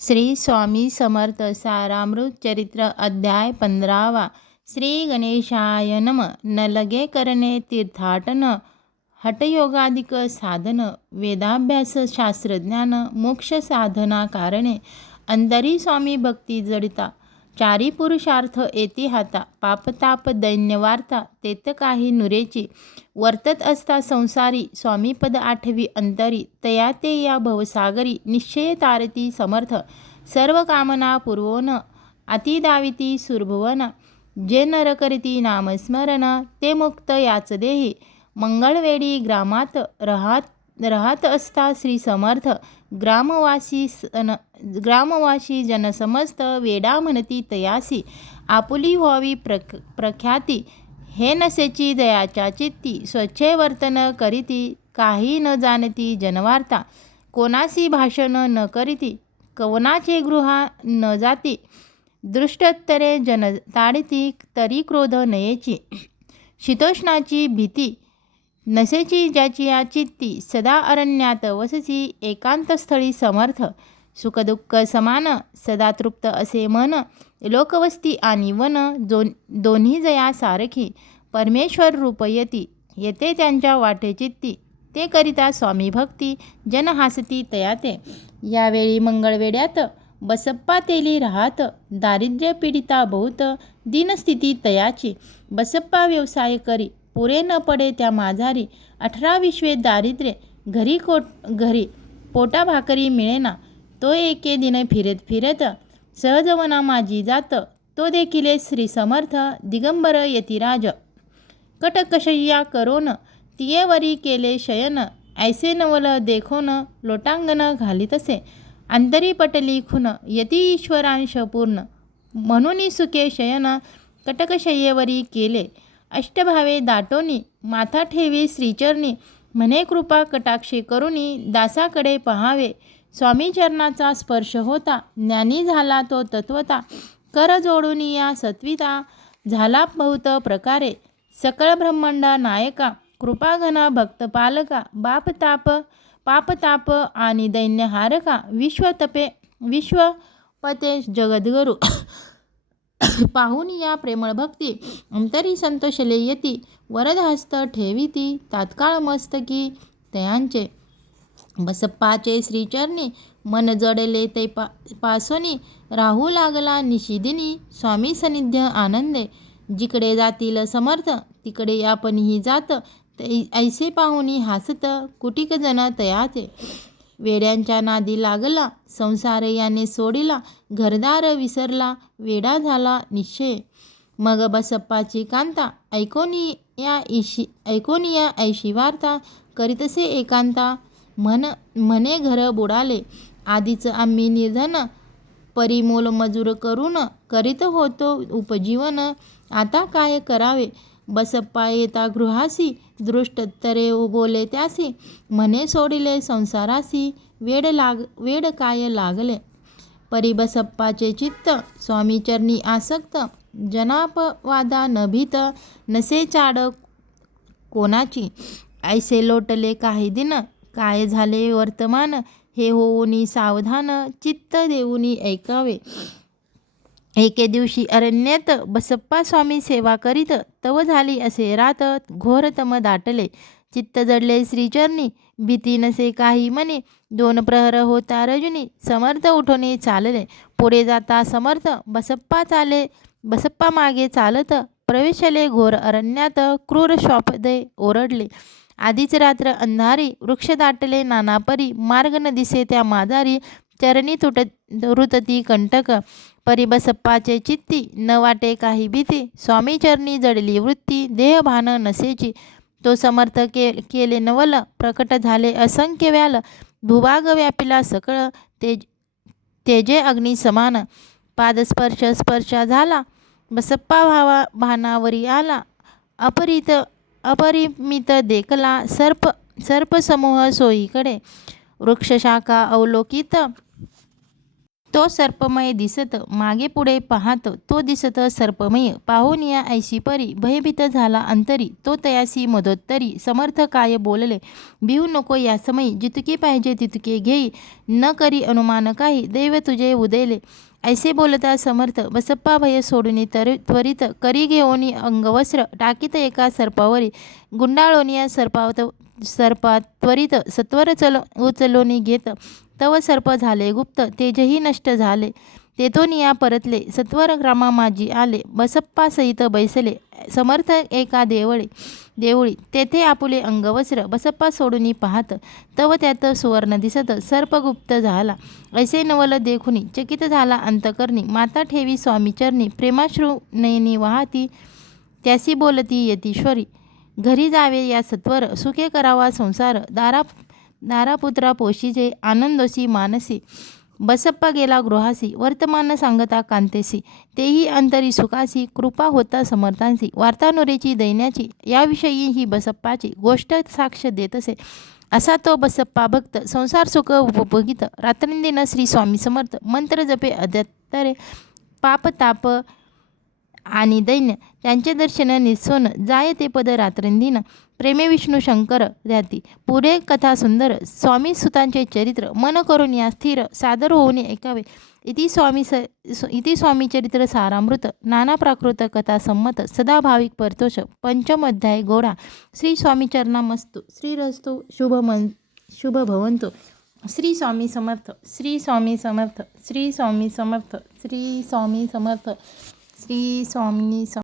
श्री स्वामी समर्थ सारामृत चरित्र अध्याय 15वा. श्री गणेशाय नम. न लगे करणे तीर्थाटन, हठयोगादिक साधन, वेदाभ्यास शास्त्रज्ञान, मोक्ष साधना कारणे, अंतरी स्वामी भक्ती जडिता, चारी पुरुषार्थ येती हाता, पापताप दैन्य वार्ता, तेत काही नुरेची, वर्तत असता संसारी, स्वामीपद आठवी अंतरी, तया ते या भवसागरी, निश्चय तारती समर्थ, सर्व कामना पुरवोन, अति दाविती सुरभुवन, जे नर करीती नामस्मरण, ते मुक्त याच देही, मंगळवेळी ग्रामात राहत असता श्री समर्थ, ग्रामवासी जन समस्त, वेडा म्हणती तयासी, आपुली व्हावी प्रख्याती, हे नसेची दयाच्या चित्ती, स्वच्छ वर्तन करीती, काही न जाणती जनवार्ता, कोणासी भाषण न करीती, कवनाचे गृहा न जाती, दृष्टोत्तरे जन ताडिती, तरी क्रोध नयेची, शीतोष्णाची भीती नसेची ज्याची या चित्ती, सदा अरण्यात वससी, एकांतस्थळी समर्थ, सुखदुःख समान, सदा तृप्त असे मन, लोकवस्ती आणि वन दोन्ही जया सारखी, परमेश्वर रूप येते त्यांच्या वाटे चित्ती, ते करिता स्वामी भक्ती, जन हासती तयाते, यावेळी मंगळवेड्यात बसप्पा तेली राहत, दारिद्र्य पीडिता बहुत, दीनस्थिती तयाची, बसप्पा व्यवसाय करी, पुरे न पडे त्या माझारी, 18 विश्वे दारिद्र्य, घरी पोटा भाकरी मिळेना, तो एके दिन फिरत सहजवना माझी जात, तो देखील श्री समर्थ, दिगंबर यतिराज, कटकशय्या करोन, तियेवरी केले शयन, ऐसे नवल देखोन, लोटांगण घालितसे, अंतरी पटली खुन, यती ईश्वरांश पूर्ण, म्हणून सुखे शयन, कटकशय्येवरी केले, अष्टभावे दाटोनी, माथा ठेवी श्रीचरणी, म्हणे कृपा कटाक्षे करुणी, दासाकडे पहावे, स्वामी चरणाचा स्पर्श होता, ज्ञानी झाला तो तत्वता, कर जोडून या सत्विता, झाला बहुत प्रकारे, सकळ ब्रह्मांडा नायका, कृपाघना भक्त पालका, पापताप आणि दैन्यहारका, विश्वपते जगद्गुरु, पाहून या प्रेमळ भक्ती, अंतरी संतोषले येती, वरदहस्त ठेविती, तात्काळ मस्तकी तयांचे, बसप्पाचे श्रीचरणी, मन जडले ते पासोनी, राहू लागला निशिदिनी, स्वामी सानिध्य आनंदे, जिकडे जातील समर्थ, तिकडे आपणही जात, ऐसे पाहुनी हासत, कुटिक जन तयाचे, वेड्यांच्या नादी लागला, संसार याने सोडिला, घरदार विसरला, वेडा झाला निश्चय, मग बसप्पाची कांता, ऐकोन या ऐशी वार्ता, करीतसे एकांता, म्हणे घर बुडाले, आधीच आम्ही निर्धन, परिमोल मजूर करून करीत होतो उपजीवन, आता काय करावे, बसप्पा येता गृहासी, दृष्टोत्तरे बोले त्यासी, म्हणे सोडिले संसारासी, वेड काय लागले, परी बसप्पाचे चित्त, स्वामीचरणी आसक्त, जनापवादा न भीत, नसे चाड कोणाची, ऐसे लोटले काही दिन, काय झाले वर्तमान, हे होऊनी सावधान, चित्त देऊनी ऐकावे, एके दिवशी अरण्यात बसप्पा स्वामी सेवा करीत, तव झाली असे रात, घोरतम दाटले, चित्त जडले श्रीचरणी, भीती नसे काही मने, 2 प्रहर होता रजनी, समर्थ उठोने चालले, पुढे जाता समर्थ, बसप्पा मागे चालत, प्रवेशले घोर अरण्यात, क्रूर श्वापदे ओरडले, आधीच रात्र अंधारी, वृक्ष दाटले नानापरी, मार्ग न दिसे त्या माझारी, चरणी रुतती कंटक, परी बसप्पाचे चित्ती, न वाटे काही भीती, स्वामी चरणी जडली वृत्ती, देहभान नसेची, तो समर्थ केले नवल, प्रकट झाले असंख्य व्याल, भूभाग व्यापिला सकळ, तेजे अग्नी समान, पादस्पर्श झाला, बसप्पा भानावरी आला, अपरिमित देखला, सर्प समूह सोयीकडे, वृक्षशाखा अवलोकित, तो सर्पमय दिसत मागे पुढे पाहत, तो दिसत सर्पमय पाहून या ऐशी परी भयभीत झाला अंतरी. तो तयासी मधोत्तरी समर्थ काय बोलले, भिवू नको या समयी, जितके पाहिजे तितके घेई, न करी अनुमान काही, दैव तुझे उदेले. ऐसे बोलता समर्थ बसप्पा भय सोडून त्वरित करी घेऊनी अंगवस्त्र टाकीत एका सर्पावरी, गुंडाळोनिया सर्पात त्वरित सत्वर उचलोनी घेत, तव सर्प झाले गुप्त तेजही नष्ट झाले. तेथोनिया परतले सत्वर ग्रामा माझी आले, बसप्पा सहित बैसले समर्थ एका देवळी. तेथे आपुले अंगवस्त्र बसप्पा सोडून पाहत, तव त्यात सुवर्ण दिसत सर्प गुप्त झाला. ऐसे नवल देखुनी चकित झाला अंतकरणी, माता ठेवी स्वामी चरणी प्रेमाश्रू नयनी वाहती, त्यासी बोलती यतीश्वरी. घरी जावे या सत्वर सुखे करावा संसार, दारापुत्रा पोशीचे आनंदोसी मानसी. बसप्पा गेला गृहासी वर्तमान सांगता कांतेसी, तेही अंतरी सुखासी कृपा होता समर्थांसी. वार्तानुरेची दैन्याची याविषयी ही बसप्पाची गोष्ट साक्ष देतसे. असा तो बसप्पा भक्त संसार सुख उपभोगित रात्रंदिन श्री स्वामी समर्थ मंत्र जपे अद्यात्तरे. पाप ताप आणि दैन्य त्यांचे दर्शन निस्वन जाय ते पद रात्रंदिन. प्रेमे विष्णू शंकर ध्याती पुढे कथा सुंदर, स्वामी सुतांचे चरित्र मन करून या स्थिर सादर होऊन ऐकावे. इति स्वामी चरित्र सारामृत नाना प्राकृत कथा संमत सदा भाविक परतोष. पंचम अध्याय गोडा. श्री स्वामी चरणामस्तु. श्रीरस्तु शुभ भवंतु. श्री स्वामी समर्थ. श्री स्वामी समर्थ. श्री स्वामी समर्थ. श्री स्वामी समर्थ. श्री स्वामी समर्थ.